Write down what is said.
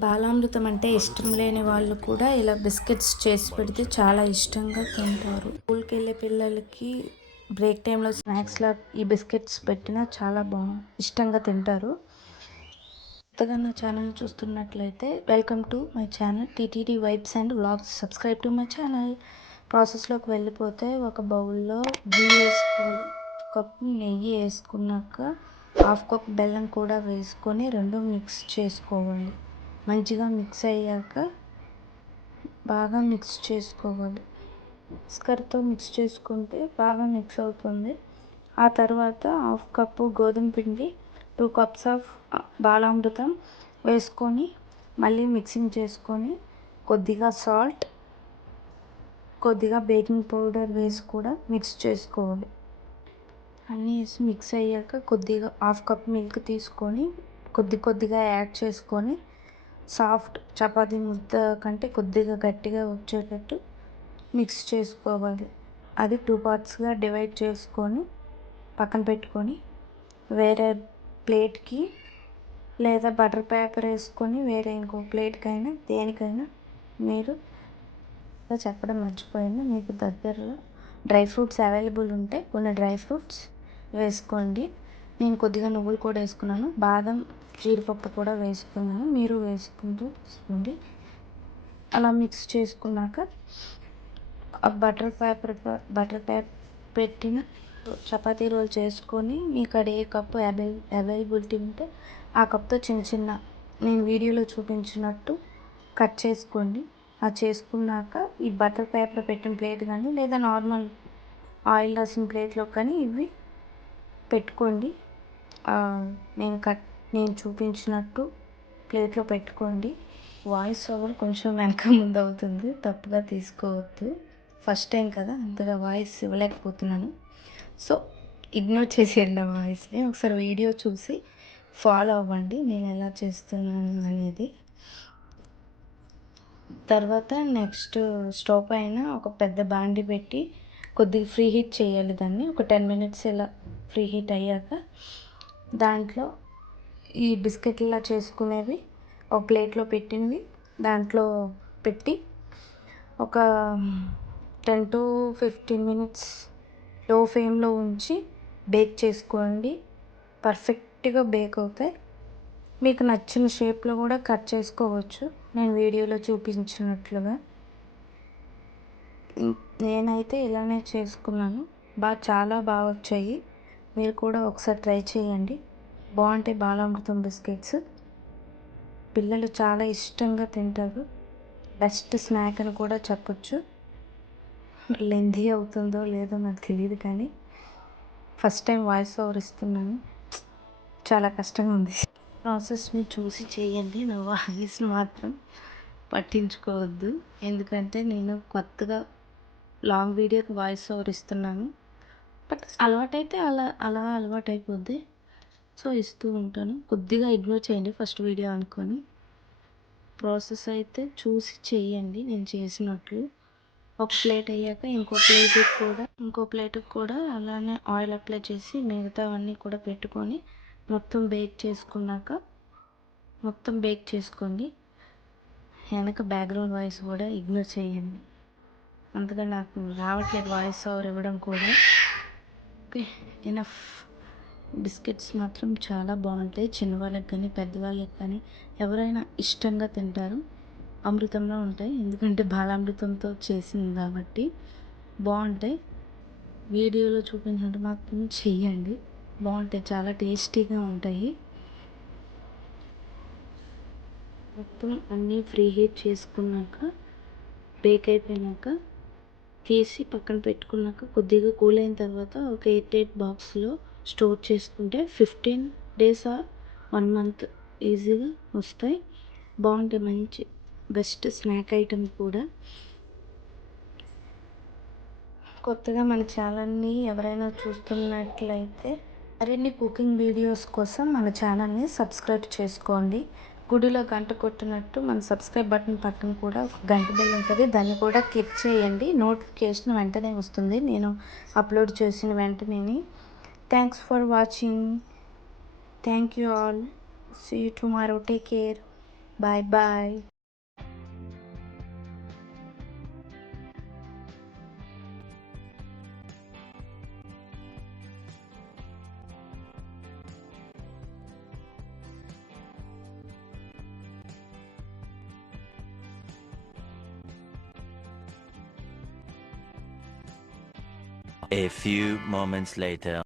బాలామృతం అంటే ఇష్టం లేని వాళ్ళు కూడా ఇలా బిస్కెట్స్ చేసి పెడితే చాలా ఇష్టంగా తింటారు. స్కూల్కి వెళ్ళే పిల్లలకి బ్రేక్ టైంలో స్నాక్స్లా ఈ బిస్కెట్స్ పెట్టినా చాలా ఇష్టంగా తింటారు. కొత్తగా నా ఛానల్ చూస్తున్నట్లయితే welcome to my channel TTD vibes and vlogs. Subscribe to my channel. ప్రాసెస్లోకి వెళ్ళిపోతే ఒక బౌల్లో ఘీ వేసుకోవాలి, కప్పు నెయ్యి వేసుకున్నాక హాఫ్ కప్ బెల్లం కూడా వేసుకొని రెండు మిక్స్ చేసుకోవాలి. మంచిగా మిక్స్ అయ్యాక బాగా మిక్స్ చేసుకోవాలి. స్కర్తో మిక్స్ చేసుకుంటే బాగా మిక్స్ అవుతుంది. ఆ తర్వాత హాఫ్ కప్పు గోధుమ పిండి, 2 కప్స్ ఆఫ్ బాలామృతం వేసుకొని మళ్ళీ మిక్సింగ్ చేసుకొని కొద్దిగా సాల్ట్, కొద్దిగా బేకింగ్ పౌడర్ వేసి కూడా మిక్స్ చేసుకోవాలి. అన్నీ వేసి మిక్స్ అయ్యాక కొద్దిగా హాఫ్ కప్ మిల్క్ తీసుకొని కొద్దిగా యాడ్ చేసుకొని సాఫ్ట్ చపాతీ ముద్ద కంటే కొద్దిగా గట్టిగా వచ్చేటట్టు మిక్స్ చేసుకోవాలి. అది 2 పార్ట్స్గా డివైడ్ చేసుకొని పక్కన పెట్టుకొని వేరే ప్లేట్కి లేదా బటర్ పేపర్ వేసుకొని వేరే ఇంకో ప్లేట్కైనా దేనికైనా మీరు చెప్పడం మర్చిపోయింది. మీకు దగ్గరలో డ్రై ఫ్రూట్స్ అవైలబుల్ ఉంటే కొన్ని డ్రై ఫ్రూట్స్ వేసుకోండి. నేను కొద్దిగా నువ్వులు కూడా వేసుకున్నాను, బాదం, జీడిపప్పు కూడా వేసుకున్నాను, మీరు వేసుకోండి. అలా మిక్స్ చేసుకున్నాక బటర్ పేపర్ పెట్టిన చపాతీ రోల్ చేసుకొని మీకు అక్కడ ఏ కప్పు అవైలబిలిటీ ఉంటే ఆ కప్తో చిన్న నేను వీడియోలో చూపించినట్టు కట్ చేసుకోండి. అది చేసుకున్నాక ఈ బటర్ పేపర్ పెట్టిన ప్లేట్ కానీ లేదా నార్మల్ ఆయిల్ రాసిన ప్లేట్లో కానీ ఇవి పెట్టుకోండి. నేను చూపించినట్టు ప్లేట్లో పెట్టుకోండి. వాయిస్ ఓవర్ కొంచెం వెనక ముందు అవుతుంది, తప్పుగా తీసుకోవద్దు. ఫస్ట్ టైం కదా, అంతగా వాయిస్ ఇవ్వలేకపోతున్నాను. సో ఇగ్నోర్ చేసేయండి ఆ వాయిస్ని. ఒకసారి వీడియో చూసి ఫాలో అవ్వండి నేను ఎలా చేస్తున్నాను అనేది. తర్వాత నెక్స్ట్ స్టవ్ పైన ఒక పెద్ద బాండి పెట్టి కొద్దిగా ఫ్రీ హీట్ చేయాలి దాన్ని. ఒక 10 మినిట్స్ ఇలా ఫ్రీ హీట్ అయ్యాక దాంట్లో ఈ బిస్కెట్లా చేసుకునేవి ఒక ప్లేట్లో పెట్టినవి దాంట్లో పెట్టి ఒక 10 to 15 మినిట్స్ లో ఫ్లేమ్లో ఉంచి బేక్ చేసుకోండి. పర్ఫెక్ట్గా బేక్ అవుతాయి. మీకు నచ్చిన షేప్లో కూడా కట్ చేసుకోవచ్చు, నేను వీడియోలో చూపించినట్లుగా. నేనైతే ఇలానే చేసుకున్నాను. చాలా బాగా వచ్చాయి. మీరు కూడా ఒకసారి ట్రై చేయండి. బాగుంటాయి బాలామృతం బిస్కెట్స్. పిల్లలు చాలా ఇష్టంగా తింటారు. బెస్ట్ స్నాక్ అని కూడా చెప్పొచ్చు. లెంథీ అవుతుందో లేదో నాకు తెలియదు, కానీ ఫస్ట్ టైం వాయిస్ ఓవర్ ఇస్తున్నాను, చాలా కష్టంగా ఉంది. ప్రాసెస్ని చూసి చేయండి, నా వాయిస్ని మాత్రం పట్టించుకోవద్దు. ఎందుకంటే నేను కొత్తగా లాంగ్ వీడియోకి వాయిస్ ఓవర్ ఇస్తున్నాను. బట్ అలవాటైతే అలా అలవాటు అయిపోద్ది. సో ఇస్తూ ఉంటాను. కొద్దిగా ఇగ్నోర్ చేయండి ఫస్ట్ వీడియో అనుకొని. ప్రాసెస్ అయితే చూసి చేయండి నేను చేసినట్లు. ఒక ప్లేట్ అయ్యాక ఇంకో ప్లేట్కి కూడా అలానే ఆయిల్ అప్లై చేసి మిగతావన్నీ కూడా పెట్టుకొని మొత్తం బేక్ చేసుకోండి. వెనక బ్యాక్గ్రౌండ్ వాయిస్ కూడా ఇగ్నోర్ చేయండి, అంతగా నాకు రావట్లేదు వాయిస్ ఓవర్ ఇవ్వడం కూడా. ఎనఫ్. బిస్కెట్స్ మాత్రం చాలా బాగుంటాయి. చిన్నవాళ్ళకి కానీ పెద్దవాళ్ళకి కానీ ఎవరైనా ఇష్టంగా తింటారు. అమృతంలో ఉంటాయి, ఎందుకంటే బాలామృతంతో చేసింది కాబట్టి బాగుంటాయి. వీడియోలో చూపించినట్టు మాత్రం చెయ్యండి, బాగుంటాయి, చాలా టేస్టీగా ఉంటాయి. మొత్తం అన్నీ ఫ్రీ హీట్ చేసుకున్నాక బేక్ అయిపోయినాక తీసి పక్కన పెట్టుకున్నాక కొద్దిగా కూల్ అయిన తర్వాత ఒక ఎయిర్ బాక్స్లో స్టోర్ చేసుకుంటే 15 days ఆర్ 1 month ఈజీగా వస్తాయి. బాగుంటాయి, మంచి బెస్ట్ స్నాక్ ఐటెం కూడా. కొత్తగా మన ఛానల్ని ఎవరైనా చూస్తున్నట్లయితే మరిన్ని కుకింగ్ వీడియోస్ కోసం మన ఛానల్ని సబ్స్క్రైబ్ చేసుకోండి. గుడిలో గంట కొట్టినట్టు మన సబ్స్క్రైబ్ బటన్ పక్కన కూడా ఒక గంట బెల్ ఉంటుంది, దాన్ని కూడా క్లిక్ చేయండి. నోటిఫికేషన్ వెంటనే వస్తుంది నేను అప్లోడ్ చేసిన వెంటనే. Thanks for watching. Thank you all. See you tomorrow. Take care. Bye bye. A few moments later.